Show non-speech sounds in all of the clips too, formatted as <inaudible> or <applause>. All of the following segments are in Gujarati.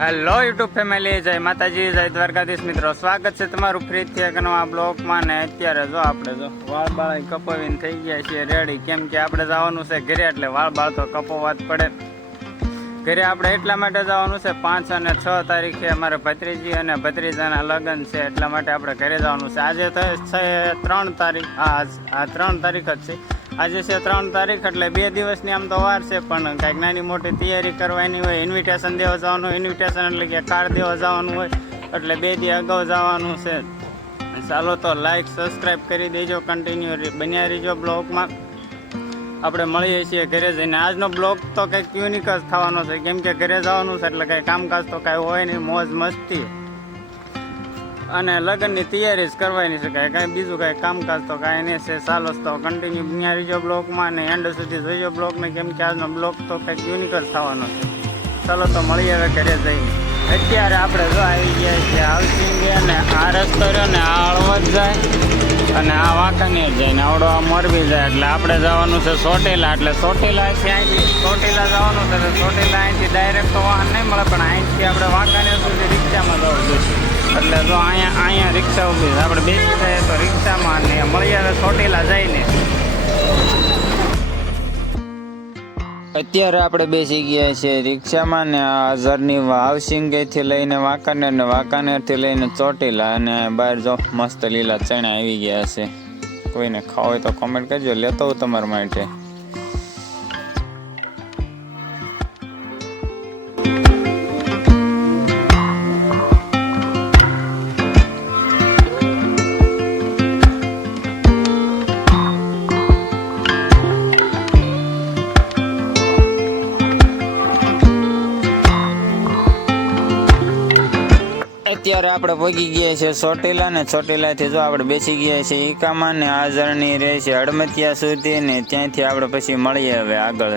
હેલો યુટ્યુબ ફેમિલી જય માતાજી, જય દ્વારકાધીશ મિત્રો. સ્વાગત છે તમારું ફ્રી એક આ બ્લોકમાં ને અત્યારે જો આપણે જો વાળ બાળ કપાવીને થઈ ગયા છીએ રેડી. કેમ કે આપણે જવાનું છે ઘરે, એટલે વાળ બાળ તો કપાવવા જ પડે. ઘરે આપણે એટલા માટે જવાનું છે. પાંચ અને છ તારીખે અમારે ભત્રીજી અને ભત્રીજાના લગ્ન છે, એટલા માટે આપણે ઘરે જવાનું છે. આજે છે ત્રણ તારીખ આ ત્રણ તારીખ જ છે. આજે છે ત્રણ તારીખ એટલે બે દિવસની આમ તો વાર છે, પણ કાંઈક નાની મોટી તૈયારી કરવાની હોય ઇન્વિટેશન દેવા જવાનું હોય ઇન્વિટેશન એટલે કે કાર્ડ દેવા જવાનું હોય, એટલે બે દી અગાઉ જવાનું છે. ચાલો તો લાઈક સબસ્ક્રાઈબ કરી દેજો કન્ટિન્યુ બન્યા રહીજો બ્લોગમાં. આપણે મળીએ છીએ ઘરે જઈને. આજનો બ્લોગ તો કંઈક યુનિક જ થવાનો છે. કેમ કે ઘરે જવાનું છે એટલે કંઈ કામકાજ તો કાંઈ હોય નહીં. મોજ મસ્તી. અને લગ્નની તૈયારી જ કરવાની છે. કાંઈ કાંઈ બીજું કાંઈ કામકાજ તો કાંઈ નહીં છે. ચાલો તો કન્ટિન્યુ બન્યા રીજો બ્લોકમાં ને એન્ડ સુધી જોઈજો બ્લોકને. કેમ કે આજનો બ્લોક તો કંઈક યુનિક જ થવાનો છે. ચાલો તો મળીએ હવે ઘરે જઈને. અત્યારે આપણે જો આવી ગયા છીએ હાઉસિંગ અને આ રસ્તો રહ્યો ને આ હળવદ જાય અને આ વાંકાને જાય ને આવડો આ મોરબી જાય. એટલે આપણે જવાનું છે સોટેલા એટલે સોટેલા છે અહીંથી. સોટેલા જવાનું છે સોટેલા અહીંથી ડાયરેક્ટ તો વાહન નહીં મળે, પણ અહીંથી જો અહીંયા અહીંયા રિક્ષા ઊભી આપણે બેસી થાય તો રિક્ષામાં ને મળી આવે ચોટીલા જઈને. અત્યારે આપણે બેસી ગયા છીએ રિક્ષામાં ને હજારની હાઉસિંગથી લઈને વાંકાનેર ને વાંકાનેરથી લઈને ચોટીલા અને બહાર જો મસ્ત લીલા ચણા આવી ગયા છે. કોઈને ખાવ હોય તો કોમેન્ટ કરજો. લેતો હું તમારા માટે. અત્યારે આપણે પહોંચી ગયા છે ચોટીલા ને ચોટીલાથી જો આપણે બેસી ગયા છે ઈકામાં ને હાજરની રહે છે હડમતિયા સુધી ને ત્યાંથી આપણે પછી મળીએ હવે આગળ.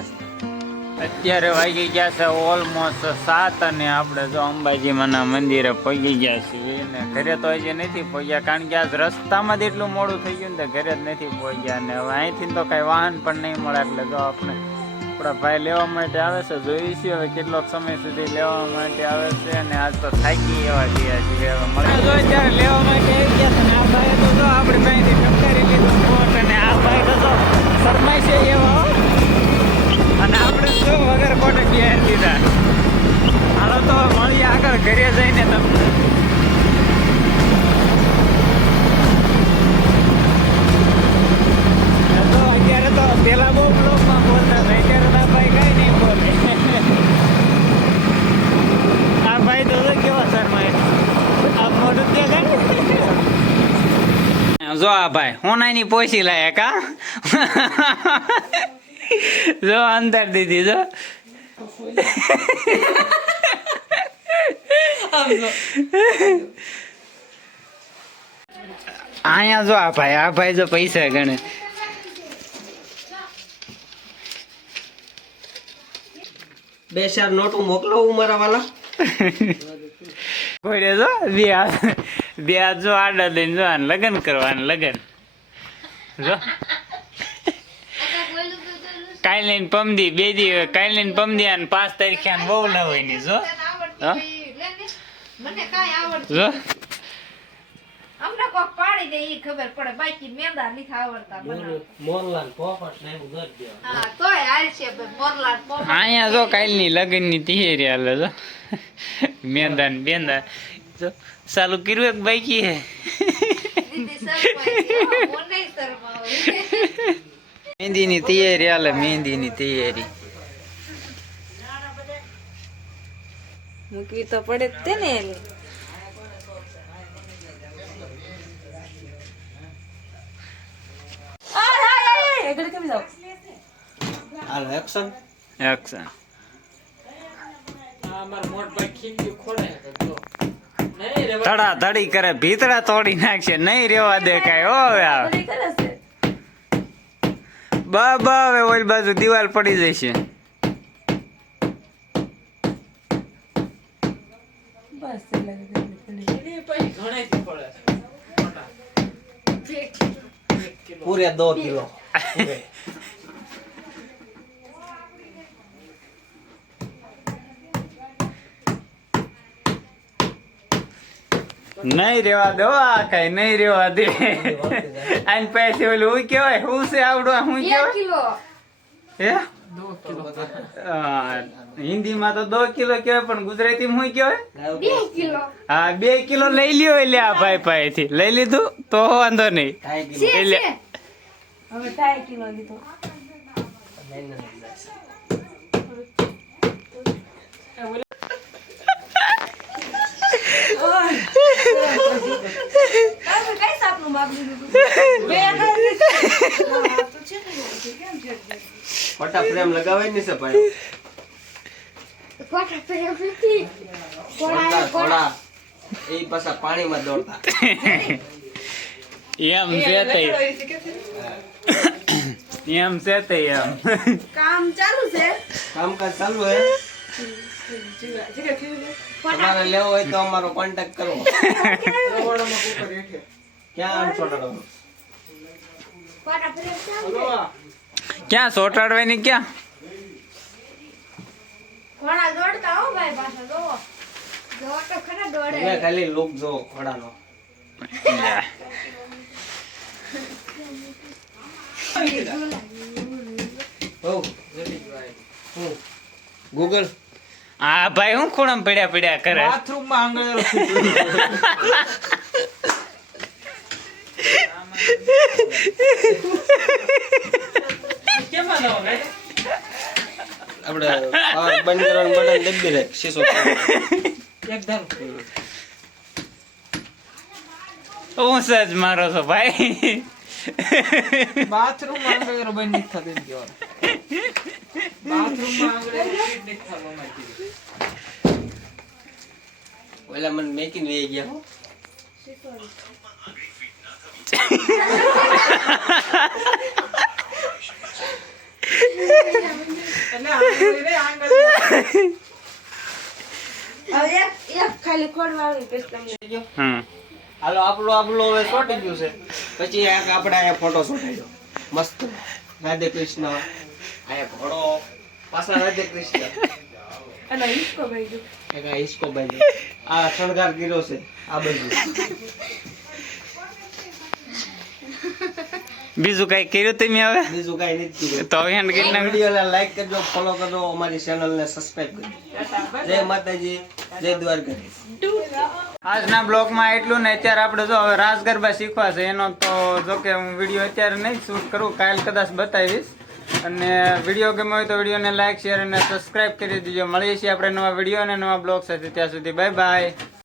અત્યારે વાગી ગયા છે ઓલમોસ્ટ સાત અને આપણે જો અંબાજીમાંના મંદિરે પગી ગયા છીએ ને ઘરે તો હજી નથી પહોંચ્યા કારણ કે આજ રસ્તામાં જ એટલું મોડું થઈ ગયું ને ઘરે જ નથી પહોંચ્યા ને હવે અહીંથી તો કાંઈ વાહન પણ નહીં મળે એટલે જો આપણે આપણા ભાઈ લેવા માટે આવે છે. જોઈએ છીએ હવે કેટલોક સમય સુધી લેવા માટે આવે છે અને આજ તો થાકી એવા ગયા છીએ હવે મળે જો ત્યારે લેવા માટે આવી ગયા છે આ ભાઈ તો જો આપણે ભાઈથી ટપકારી લીધું કોટ અને આ ભાઈ તો જો શરમાય છે એવો. અને આપણે શું વગર કોટ બેહાડી દીધા. હાલો તો મળીએ આગળ ઘરે જઈને તમને. જો આ ભાઈ હું નાની પોસી લાયા કા જો અંદર દીધી જો. અહીંયા જો આ ભાઈ આ ભાઈ જો પૈસા ગણે. બે ચાર નોટું મોકલો મારા વાલા. <laughs> કોઈ જો બે બે જો આડા દઈને જો લગ્ન કરવાનું લગ્ન. જો. કાલ લઈને પમદી બે દી કાલ લઈને પમદી અને પાંચ તારીખે આને બહુ લવાય હોયની જો. હા? મને કાંઈ આવડતું જો. અમને કોક પાડી દે ઈ ખબર પડે. બાકી મેંદા નથી આવડતા બનાવતા. પોપટ ને એવું કરી દેવાનું. હા તોય હાલ છે ભાઈ પોપટ. અહીંયા જો કાલની લગ્નની તૈયારી હાલે જો. મેંદા ને બેંદા. જો ચાલુ કર્યું એક બાઈકી હે. મહેંદીની તૈયારી હાલે મહેંદીની તૈયારી. મૂકવી તો પડે જ તે ને એક્શન એક્શન મોટ ભાઈ આ, આગળ ધડા ધડી કરે ભીતરા તોડી નાખશે નહીં રેવા દે કાંઈ હો હવે આ. ઘડી કરે છે. બા બા હવે ઓલી બાજુ દિવાલ પડી જશે. પૂરે દો કિલો. નહીં રેવા દો આ કઈ નહીં રેવા દે. <laughs> આને પાસે ઓલું હું કહેવાય હું છે આવડો શું કેવાય કહેવાય? હે? હિન્દીમાં તો દો કિલો કહેવાય પણ ગુજરાતીમાં શું કહેવાય? બે હા બે કિલો લઈ લ્યો એટલે આ ભાઈ પાસેથી. લઈ લીધું? તો વાંધો નહીં. એટલે- હવે ઢાઈ કિલો લીધો લઈને જશે. તમે કઈ સાપનું માપ લીધું તું? બે હા, તો છે ને, કેમ છે? ફોટા ફ્રેમ લગાવાય ને છે ભાઈ ફોટા પર એમ નથી. ફોડા થોડા એ પાછા પાણીમાં દોડતા એમ છે તે એમ છે તે એમ કામ ચાલુ છે કામકાજ ચાલુ જીગા. તમારે લેવો હોય તો અમારો કોન્ટેક્ટ કરો. ક્યાં ચાલુ ક્યાં સોટાડવાની ક્યાં? ઘોડા દોડતા હો ભાઈ પાછા જોવો જોવો તો ખરા ખાલી લુક જો ઘોડાનો. હો. હું ભાઈ હું ખૂણમ પડ્યા પડ્યા કરે આપણે પાવર બંધ કરવાનું બટન દબી દે શીશો હું સજ મારો છો ભાઈ? બાથરૂમ આંગળીઓ બંધ નથી થતી ઓલા મને મેકીને વહી ગયા. હો. હાલો આપણું આપણું હવે ચોટી ગયું છે. પછી એક આપણે અહીંયા ફોટો ચોટાડ્યો મસ્ત. રાધે કૃષ્ણ. ઘોડો પાછા રાધે કૃષ્ણ. અને આ આ શણગાર કર્યો છે આ બધું બીજું કઈ કર્યું તમે હવે? બીજું કઈ નથી કર્યું. તો હેન્ડ કેટલા વિડીયોને લાઈક કરજો ફોલો કરજો અમારી ચેનલને સબસ્ક્રાઇબ કરજો. જય માતાજી જય દ્વારકા આજના બ્લોગમાં એટલું ને અત્યારે આપણે જો હવે રાસ ગરબા શીખવા છે એનો તો જો કે હું વીડિયો અત્યારે નહીં શૂટ કરું કાલ કદાચ બતાવીશ. અને વીડિયો ગમ્યો હોય તો વિડીયોને લાઈક શેર અને સબસ્ક્રાઇબ કરી દીજો. મળીએ છીએ આપણે નવા વીડિયો અને નવા બ્લોગ સાથે. ત્યાં સુધી બાય બાય